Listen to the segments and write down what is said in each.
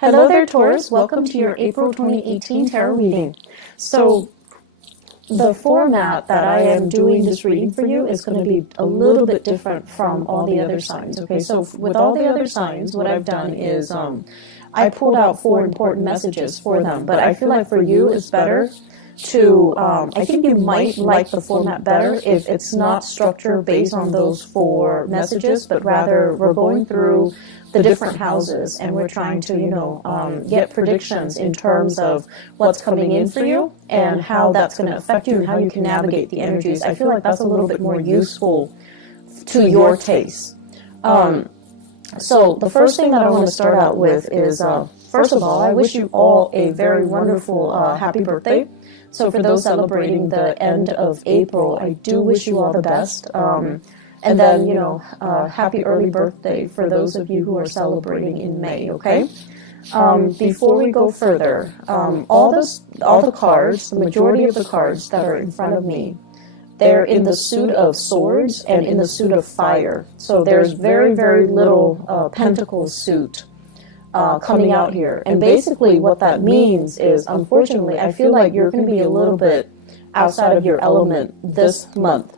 Hello there, Taurus. Welcome to your April 2018 tarot reading. So the format that I am doing this reading for you is going to be a little bit different from all the other signs. Okay, so with all the other signs, what I've done is I pulled out 4 important messages for them, but I feel like for you it's better to, I think you might like the format better if it's not structured based on those 4 messages, but rather we're going through the different houses and we're trying to, get predictions in terms of what's coming in for you and how that's going to affect you and how you can navigate the energies. I feel like that's a little bit more useful to your taste. So the first thing that I want to start out with is, first of all, I wish you all a very wonderful happy birthday. So for those celebrating the end of April, I do wish you all the best. And then, happy early birthday for those of you who are celebrating in May, okay? Before we go further, all the cards, the majority of the cards that are in front of me, they're in the suit of swords and in the suit of fire. So there's very, very little pentacle suit coming out here. And basically what that means is, unfortunately, I feel like you're going to be a little bit outside of your element this month.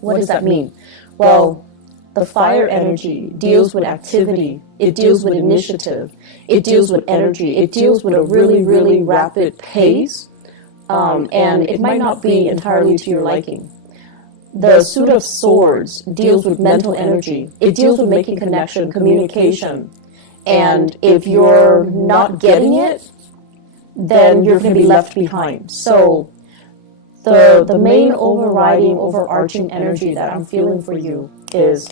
What does that mean? Well, the fire energy deals with activity. It deals with initiative. It deals with energy. It deals with a really, really rapid pace. And it might not be entirely to your liking. The suit of swords deals with mental energy. It deals with making connection, communication. And if you're not getting it, then you're going to be left behind. So the main overarching energy that I'm feeling for you is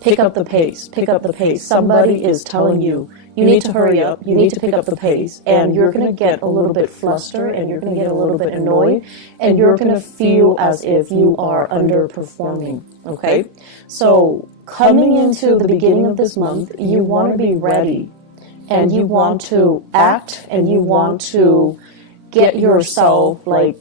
pick up the pace, pick up the pace. Somebody is telling you, you need to hurry up, you need to pick up the pace, and you're going to get a little bit flustered, and you're going to get a little bit annoyed, and you're going to feel as if you are underperforming, okay? So coming into the beginning of this month, you want to be ready, and you want to act, and you want to get yourself,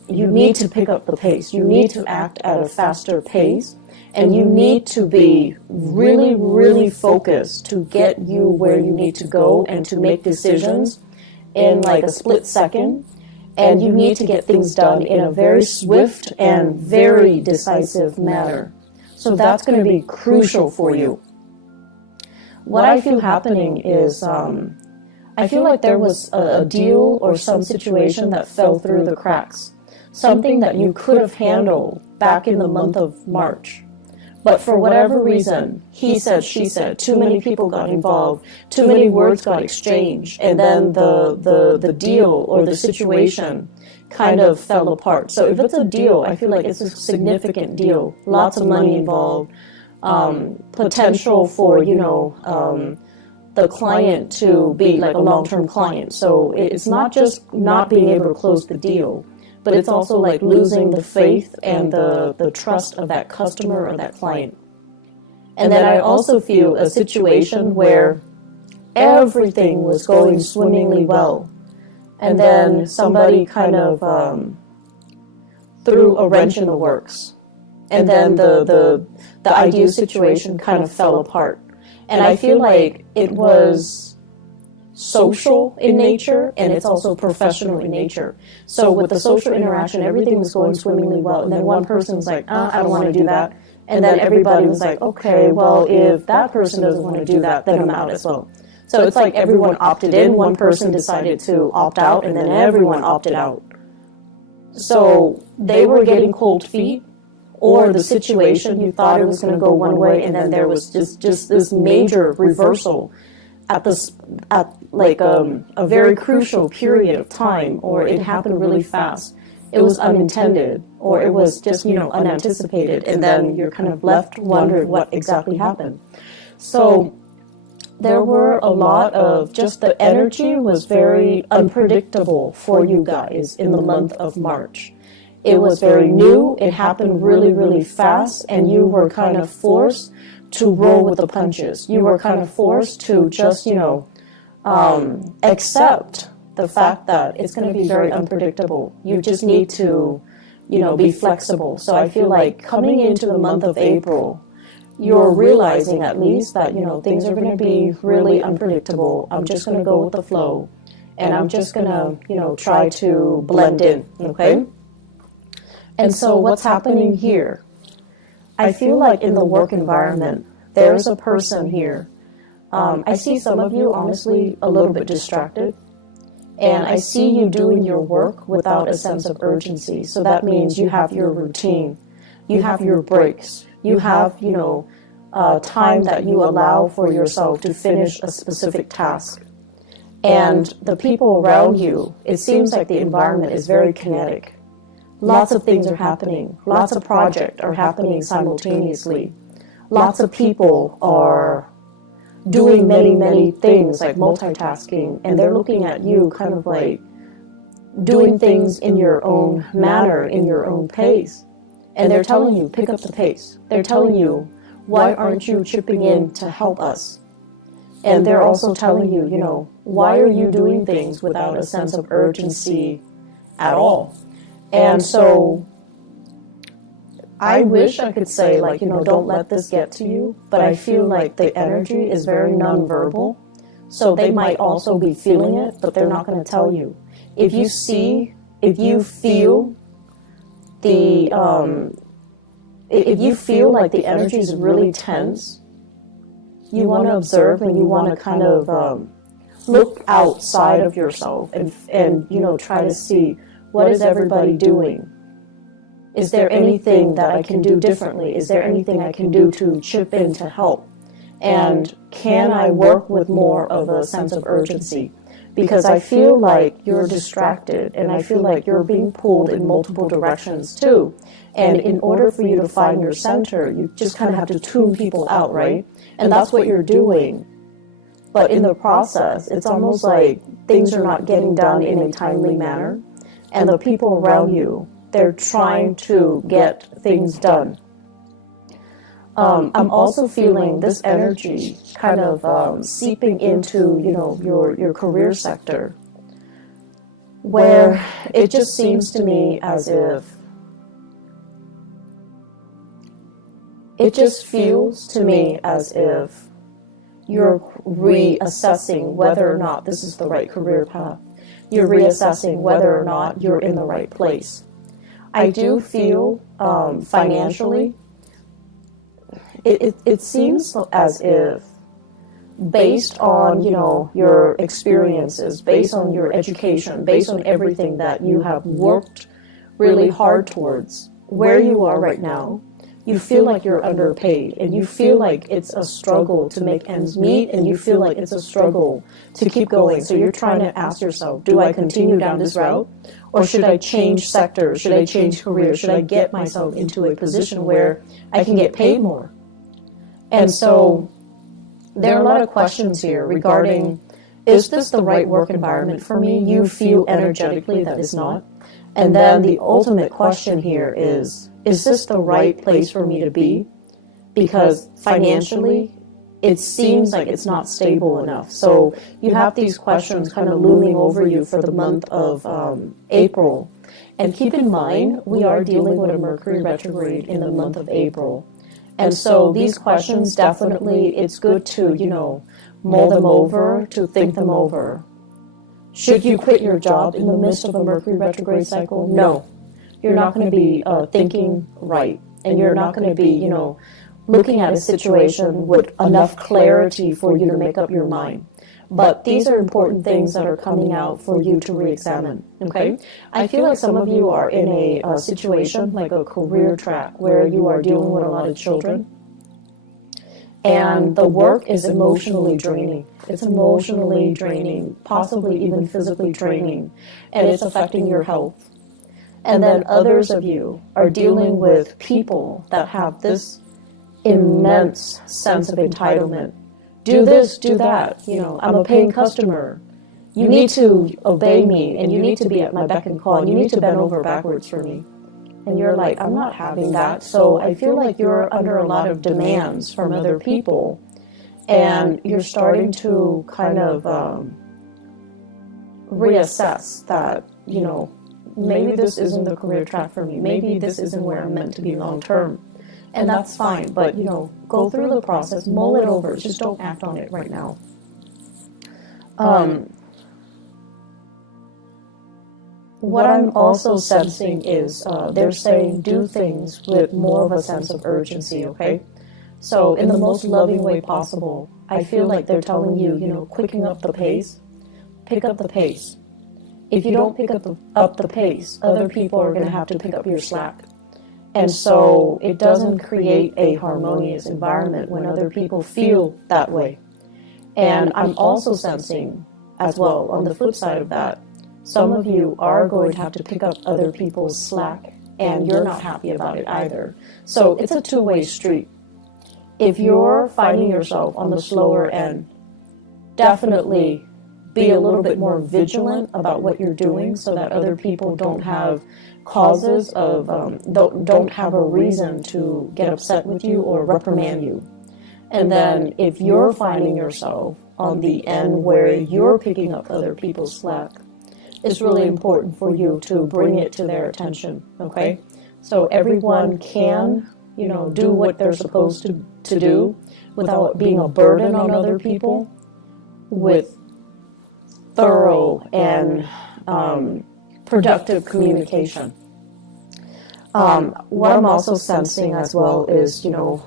you need to pick up the pace. You need to act at a faster pace, and you need to be really, really focused to get you where you need to go and to make decisions in a split second. And you need to get things done in a very swift and very decisive manner. So that's going to be crucial for you. What I feel happening is, I feel like there was a deal or some situation that fell through the cracks. Something that you could have handled back in the month of March. But for whatever reason, he said, she said, too many people got involved, too many words got exchanged, and then the deal or the situation kind of fell apart. So if it's a deal, I feel like it's a significant deal. Lots of money involved, potential for, the client to be a long-term client. So it's not just not being able to close the deal, but it's also losing the faith and the trust of that customer or that client. And then I also feel a situation where everything was going swimmingly well, and then somebody kind of threw a wrench in the works, and then the ideal situation kind of fell apart. And I feel like it was social in nature, and it's also professional in nature. So with the social interaction, everything was going swimmingly well, and then one person was like, I don't want to do that. And then everybody was like, okay, well, if that person doesn't want to do that, then I'm out as well. So it's like everyone opted in, one person decided to opt out, and then everyone opted out. So they were getting cold feet, or the situation, you thought it was going to go one way, and then there was just this major reversal at a very crucial period of time, or it happened really fast. It was unintended, or it was just, unanticipated, and then you're kind of left wondering what exactly happened. So there were a lot of, just the energy was very unpredictable for you guys in the month of March. It was very new, it happened really, really fast, and you were kind of forced to roll with the punches. You were kind of forced to just, accept the fact that it's going to be very unpredictable. You just need to, be flexible. So I feel like coming into the month of April, you're realizing at least that, you know, things are going to be really unpredictable. I'm just going to go with the flow, and I'm just going to, you know, try to blend in, okay? And so what's happening here? I feel like in the work environment, there's a person here. I see some of you, honestly, a little bit distracted. And I see you doing your work without a sense of urgency. So that means you have your routine. You have your breaks. You have, you know, time that you allow for yourself to finish a specific task. And the people around you, it seems like the environment is very kinetic. Lots of things are happening. Lots of projects are happening simultaneously. Lots of people are doing many, many things, like multitasking, and they're looking at you kind of like doing things in your own manner, in your own pace. And they're telling you, pick up the pace. They're telling you, why aren't you chipping in to help us? And they're also telling you, you know, why are you doing things without a sense of urgency at all? And so I wish I could say, like, you know, don't let this get to you, but I feel like the energy is very nonverbal. So they might also be feeling it, but they're not going to tell you. If you feel like the energy is really tense, you want to observe and you want to kind of look outside of yourself and you know, try to see, what is everybody doing? Is there anything that I can do differently? Is there anything I can do to chip in to help? And can I work with more of a sense of urgency? Because I feel like you're distracted, and I feel like you're being pulled in multiple directions too. And in order for you to find your center, you just kind of have to tune people out, right? And that's what you're doing. But in the process, it's almost like things are not getting done in a timely manner. And the people around you, they're trying to get things done. I'm also feeling this energy kind of seeping into, you know, your career sector, where it just seems to me as if, it just feels to me as if you're reassessing whether or not this is the right career path. You're reassessing whether or not you're in the right place. I do feel financially, it seems as if, based on, you know, your experiences, based on your education, based on everything that you have worked really hard towards, where you are right now, you feel like you're underpaid, and you feel like it's a struggle to make ends meet, and you feel like it's a struggle to keep going. So you're trying to ask yourself, do I continue down this route? Or should I change sectors? Should I change careers? Should I get myself into a position where I can get paid more? And so there are a lot of questions here regarding, is this the right work environment for me? You feel energetically that it's not. And then the ultimate question here is this the right place for me to be? Because financially, it seems like it's not stable enough. So you have these questions kind of looming over you for the month of April. And keep in mind, we are dealing with a Mercury retrograde in the month of April. And so these questions, definitely, it's good to, you know, mull them over, to think them over. Should you quit your job in the midst of a Mercury retrograde cycle? No. You're not going to be thinking right. And you're not going to be, you know, looking at a situation with enough clarity for you to make up your mind. But these are important things that are coming out for you to re-examine, okay? I feel like some of you are in a situation, like a career track, where you are dealing with a lot of children. And the work is emotionally draining. It's emotionally draining, possibly even physically draining, and it's affecting your health. And then others of you are dealing with people that have this immense sense of entitlement. Do this, do that. You know, I'm a paying customer. You need to obey me, and you need to be at my beck and call, and you need to bend over backwards for me. And you're like, I'm not having that. So I feel like you're under a lot of demands from other people, and you're starting to kind of reassess that, you know, maybe this isn't the career track for me. Maybe this isn't where I'm meant to be long term. And that's fine, but, you know, go through the process, mull it over, just don't act on it right now. What I'm also sensing is they're saying do things with more of a sense of urgency, okay? So in the most loving way possible, I feel like they're telling you, you know, quicken up the pace, pick up the pace. If you don't pick up the pace, other people are going to have to pick up your slack. And so it doesn't create a harmonious environment when other people feel that way. And I'm also sensing as well, on the flip side of that, some of you are going to have to pick up other people's slack, and you're not happy about it either. So it's a two-way street. If you're finding yourself on the slower end, definitely be a little bit more vigilant about what you're doing so that other people don't have causes of, don't have a reason to get upset with you or reprimand you. And then if you're finding yourself on the end where you're picking up other people's slack, it's really important for you to bring it to their attention, okay? So everyone can, you know, do what they're supposed to do without being a burden on other people, with thorough and productive communication. What I'm also sensing as well is, you know,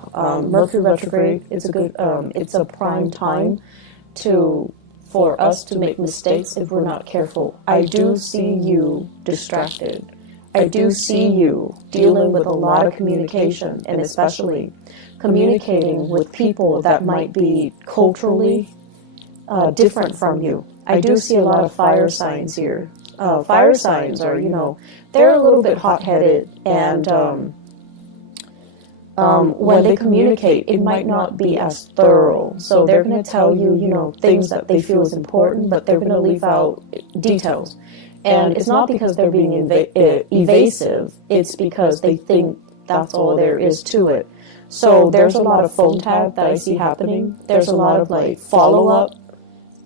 Mercury retrograde is a good, it's a prime time for us to make mistakes if we're not careful. I do see you distracted. I do see you dealing with a lot of communication, and especially communicating with people that might be culturally different from you. I do see a lot of fire signs here. Fire signs are, you know, they're a little bit hot-headed, and when they communicate, it might not be as thorough. So they're going to tell you, you know, things that they feel is important, but they're going to leave out details. And it's not because they're being evasive, it's because they think that's all there is to it. So there's a lot of phone tag that I see happening. There's a lot of like follow-up.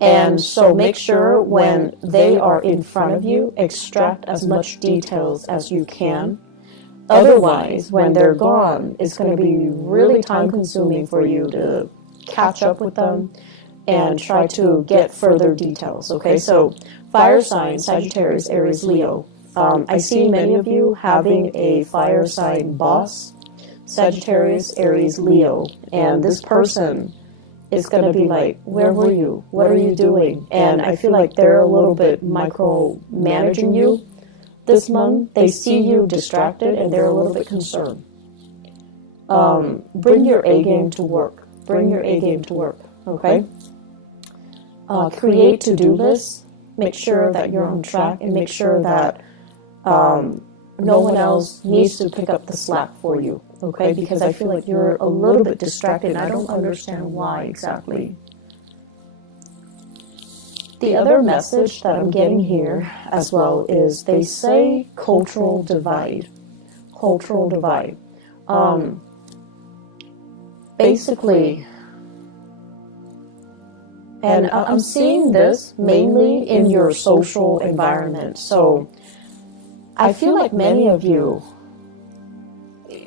And so make sure when they are in front of you, extract as much details as you can. Otherwise, when they're gone, it's going to be really time-consuming for you to catch up with them and try to get further details, okay? So fire sign, Sagittarius, Aries, Leo. I see many of you having a fire sign boss, Sagittarius, Aries, Leo, and this person is going to be like, where were you? What are you doing? And I feel like they're a little bit micromanaging you. This month, they see you distracted and they're a little bit concerned. Bring your A game to work. Bring your A game to work, okay? Create to-do lists. Make sure that you're on track and make sure that no one else needs to pick up the slack for you, okay? Because I feel like you're a little bit distracted and I don't understand why exactly. The other message that I'm getting here as well is they say cultural divide. Cultural divide. Basically, and I'm seeing this mainly in your social environment. So I feel like many of you,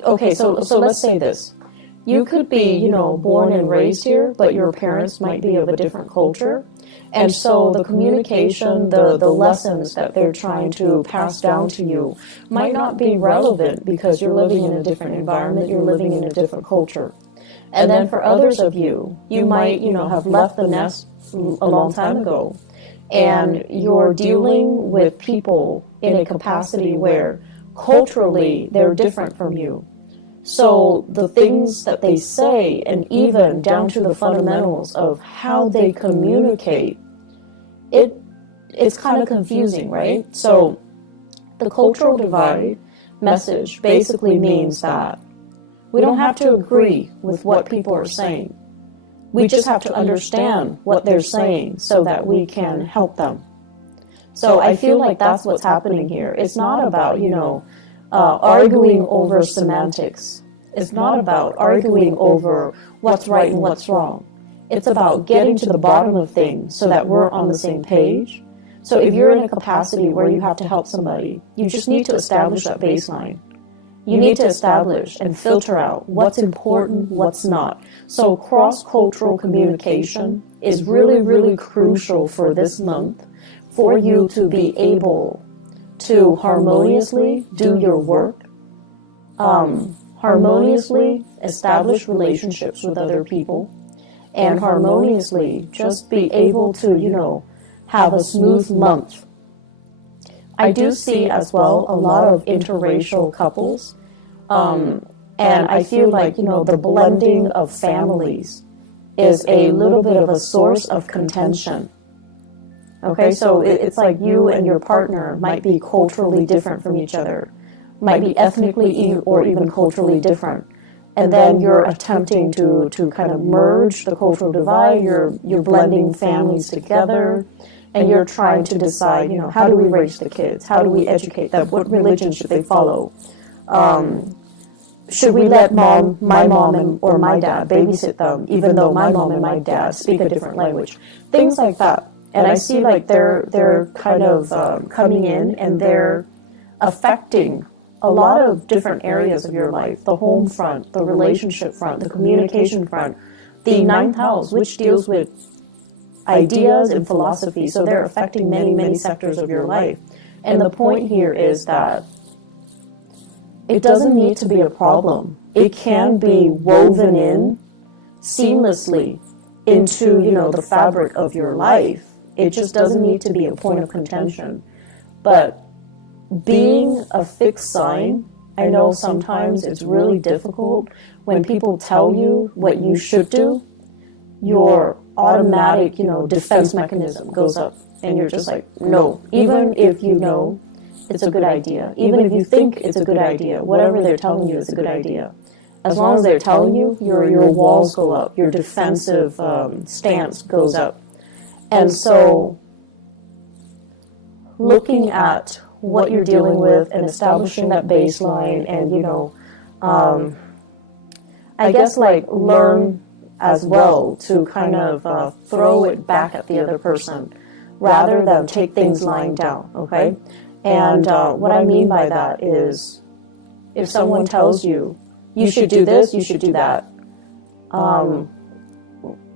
okay, so let's say this. You could be, you know, born and raised here, but your parents might be of a different culture. And so the communication, the lessons that they're trying to pass down to you might not be relevant because you're living in a different environment, you're living in a different culture. And then for others of you, you might, you know, have left the nest a long time ago. And you're dealing with people in a capacity where culturally they're different from you. So the things that they say, and even down to the fundamentals of how they communicate, it's kind of confusing, right? So the cultural divide message basically means that we don't have to agree with what people are saying. We just have to understand what they're saying so that we can help them. So I feel like that's what's happening here. It's not about, you know, arguing over semantics. It's not about arguing over what's right and what's wrong. It's about getting to the bottom of things so that we're on the same page. So if you're in a capacity where you have to help somebody, you just need to establish that baseline. You need to establish and filter out what's important, what's not. So cross-cultural communication is really, really crucial for this month for you to be able to harmoniously do your work, harmoniously establish relationships with other people, and harmoniously just be able to, you know, have a smooth month. I do see as well a lot of interracial couples, and I feel like, you know, the blending of families is a little bit of a source of contention. Okay, so it's like you and your partner might be culturally different from each other, might be ethnically or even culturally different. And then you're attempting to kind of merge the cultural divide, you're blending families together, and you're trying to decide, you know, how do we raise the kids? How do we educate them? What religion should they follow? Should we let my mom or my dad babysit them, even though my mom and my dad speak a different language? Things like that. And I see like they're kind of coming in and they're affecting a lot of different areas of your life. The home front, the relationship front, the communication front, the ninth house, which deals with ideas and philosophy. So they're affecting many, many sectors of your life. And the point here is that it doesn't need to be a problem. It can be woven in seamlessly into, you know, the fabric of your life. It just doesn't need to be a point of contention. But being a fixed sign, I know sometimes it's really difficult when people tell you what you should do. Your automatic, you know, defense mechanism goes up, and you're just like, no. Even if you know it's a good idea, even if you think it's a good idea, whatever they're telling you is a good idea. As long as they're telling you, your walls go up, your defensive stance goes up. And so looking at what you're dealing with and establishing that baseline and, you know, I guess like learn as well to kind of throw it back at the other person rather than take things lying down, okay? And what I mean by that is if someone tells you, you should do this, you should do that,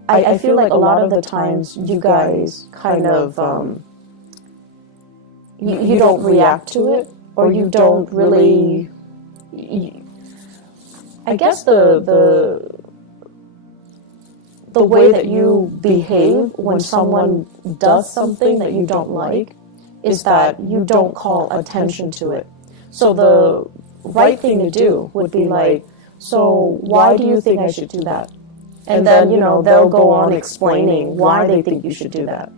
I feel like a lot of the times you guys kind of, you don't react to it, or you don't really, I guess the way that you behave when someone does something that you don't like is that you don't call attention to it. So the right thing to do would be like, so why do you think I should do that? And then, you know, they'll go on explaining why they think you should do that.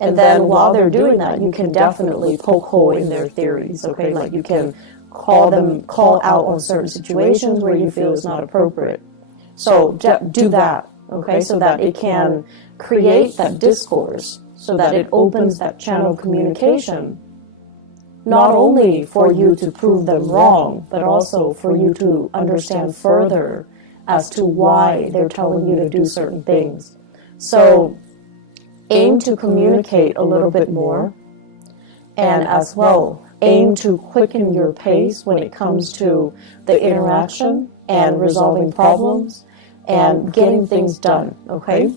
And then while they're doing that, you can definitely poke hole in their theories, okay? Like you can call out on certain situations where you feel it's not appropriate. So do that, okay? So that it can create that discourse, so that it opens that channel of communication, not only for you to prove them wrong, but also for you to understand further as to why they're telling you to do certain things. So aim to communicate a little bit more, and as well, aim to quicken your pace when it comes to the interaction and resolving problems and getting things done, okay?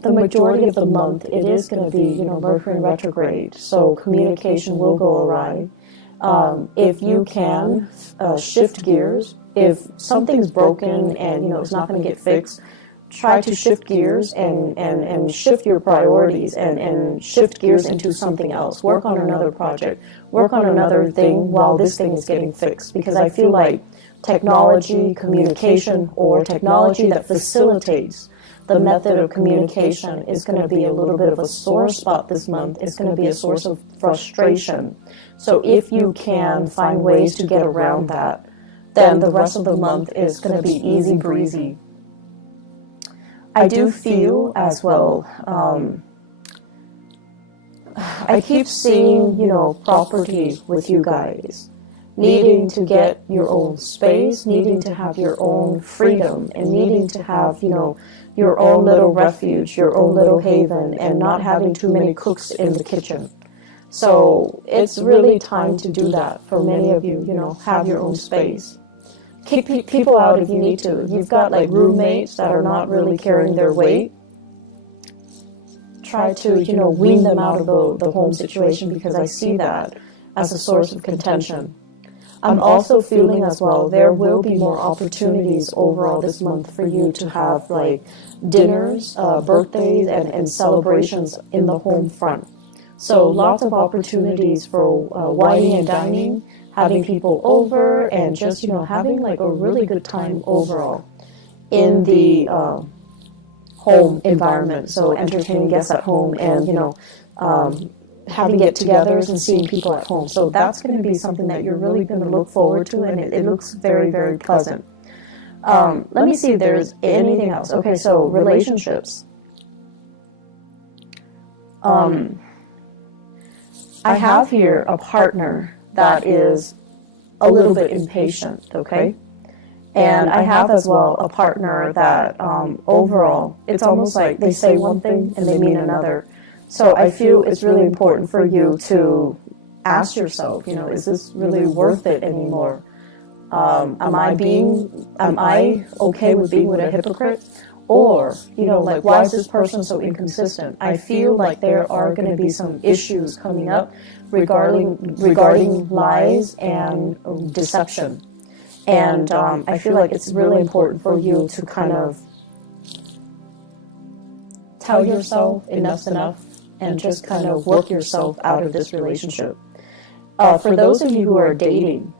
The majority of the month, it is going to be, you know, Mercury in retrograde, so communication will go awry. If you can shift gears, if something's broken and, you know, it's not going to get fixed, try to shift gears and shift your priorities and shift gears into something else. Work on another project. Work on another thing while this thing is getting fixed. Because I feel like technology, communication, or technology that facilitates the method of communication is going to be a little bit of a sore spot this month. It's going to be a source of frustration. So if you can find ways to get around that, then the rest of the month is going to be easy breezy. I do feel as well, I keep seeing, you know, property with you guys, needing to get your own space, needing to have your own freedom, and needing to have, you know, your own little refuge, your own little haven, and not having too many cooks in the kitchen. So it's really time to do that for many of you, you know, have your own space. Kick people out if you need to. If you've got like roommates that are not really carrying their weight, try to, you know, wean them out of the home situation, because I see that as a source of contention. I'm also feeling as well, there will be more opportunities overall this month for you to have like dinners, birthdays, and celebrations in the home front. So lots of opportunities for wining and dining, having people over, and just, you know, having like a really good time overall in the home environment. So entertaining guests at home, and, you know, having get-togethers and seeing people at home. So that's going to be something that you're really going to look forward to, and it looks very, very pleasant. Let me see if there's anything else. Okay, so relationships. I have here a partner that is a little bit impatient, okay? And I have as well a partner that overall, it's almost like they say one thing and they mean another. So I feel it's really important for you to ask yourself, you know, is this really worth it anymore? Am I okay with being with a hypocrite? Or, you know, like, why is this person so inconsistent? I feel like there are going to be some issues coming up regarding lies and deception. And I feel like it's really important for you to kind of tell yourself enough's enough, and just kind of work yourself out of this relationship. For those of you who are dating,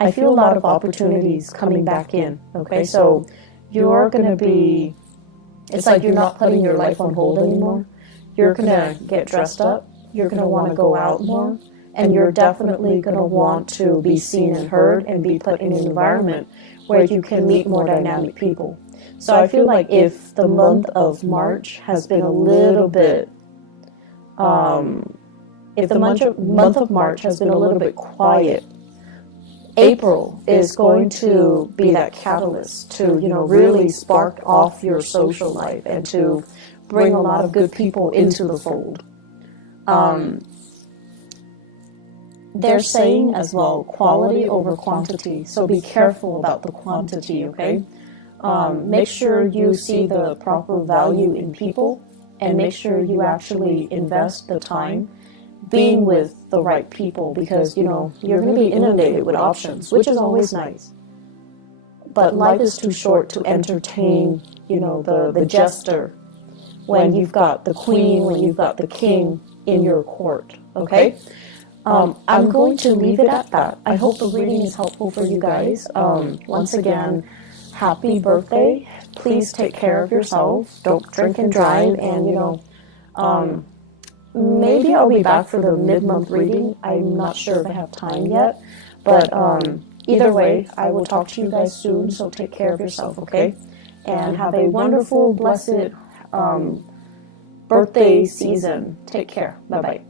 I feel a lot of opportunities coming back in, okay? So you're going to be, it's like you're not putting your life on hold anymore. You're going to get dressed up. You're going to want to go out more. And you're definitely going to want to be seen and heard and be put in an environment where you can meet more dynamic people. So I feel like if the month of March has been a little bit, if the month of March has been a little bit quiet, April is going to be that catalyst to, you know, really spark off your social life and to bring a lot of good people into the fold. They're saying as well, quality over quantity. So be careful about the quantity, okay? Make sure you see the proper value in people, and make sure you actually invest the time being with the right people, because, you know, you're going to be inundated with options, which is always nice. But life is too short to entertain, you know, the jester when you've got the queen, when you've got the king in your court, okay? I'm going to leave it at that. I hope the reading is helpful for you guys. Once again, happy birthday. Please take care of yourself. Don't drink and drive. And, you know, maybe I'll be back for the mid-month reading. I'm not sure if I have time yet. But either way, I will talk to you guys soon. So take care of yourself, okay? And have a wonderful, blessed birthday season. Take care. Bye-bye.